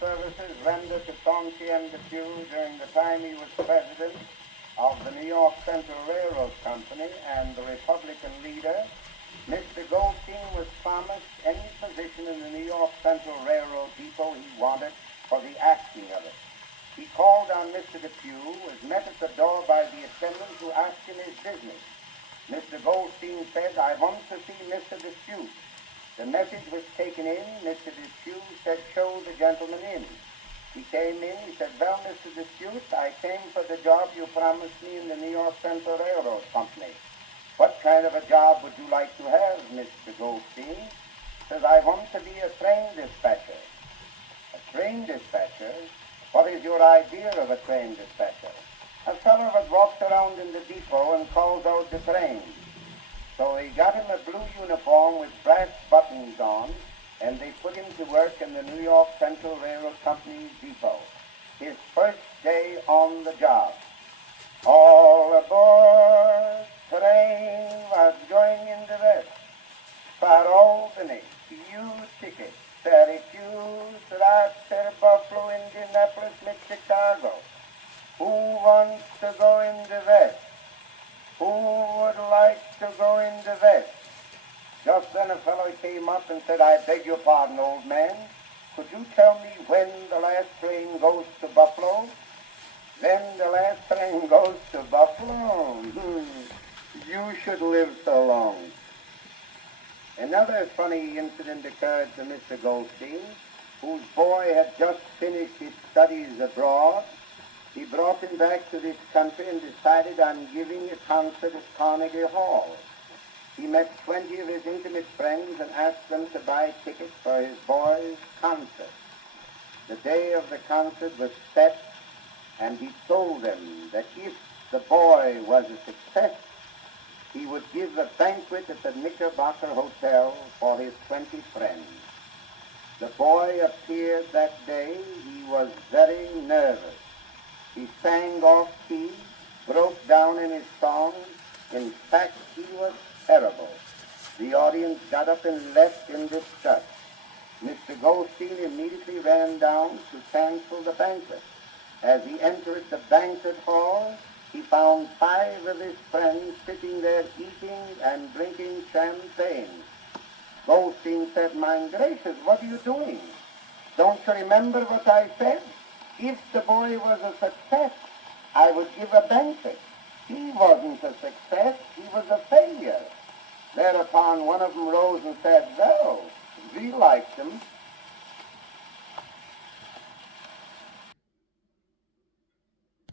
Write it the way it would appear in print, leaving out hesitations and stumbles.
services rendered to Chauncey M. Depew during the time he was president of the New York Central Railroad Company and the Republican leader, Mr. Goldstein was promised any position in the New York Central Railroad Depot he wanted for the acting of it. He called on Mr. Depew, was met at the door by the attendant who asked him his business. Mr. Goldstein said, "I want to see Mr. Depew." The message was taken in. Mr. Depew said, "Show the gentleman in." He came in. He said, "Well, Mr. Depew, I came for the job you promised me in the New York Central Railroad Company. What kind of a job would you like to have, Mr. Goldstein?" He says, "I want to be a train dispatcher." "A train dispatcher? What is your idea of a train dispatcher?" "A fellow that walks around in the depot and calls out the trains." So they got him a blue uniform with brass buttons on, and they put him to work in the New York Central Railroad Company's depot. His first day on the job. "All aboard, train was going in the west. For Albany, U-ticket, Syracuse, Rochester, Buffalo, Indianapolis, Chicago. Who wants to go in the west? Who would like to go in the west?" Just then a fellow came up and said, "I beg your pardon, old man. Could you tell me when the last train goes to Buffalo?" "When the last train goes to Buffalo? You should live so long." Another funny incident occurred to Mr. Goldstein, whose boy had just finished his studies abroad. He brought him back to this country and decided on giving a concert at Carnegie Hall. He met 20 of his intimate friends and asked them to buy tickets for his boy's concert. The day of the concert was set, and he told them that if the boy was a success, he would give a banquet at the Knickerbocker Hotel for his 20 friends. The boy appeared that day. He was very nervous. He sang off key, broke down in his song. In fact, he was terrible. The audience got up and left in disgust. Mr. Goldstein immediately ran down to cancel the banquet. As he entered the banquet hall, he found 5 of his friends sitting there eating and drinking champagne. Goldstein said, "My gracious, what are you doing? Don't you remember what I said? If the boy was a success, I would give a banquet. He wasn't a success. He was a failure." Thereupon one of them rose and said, "Well, we liked him.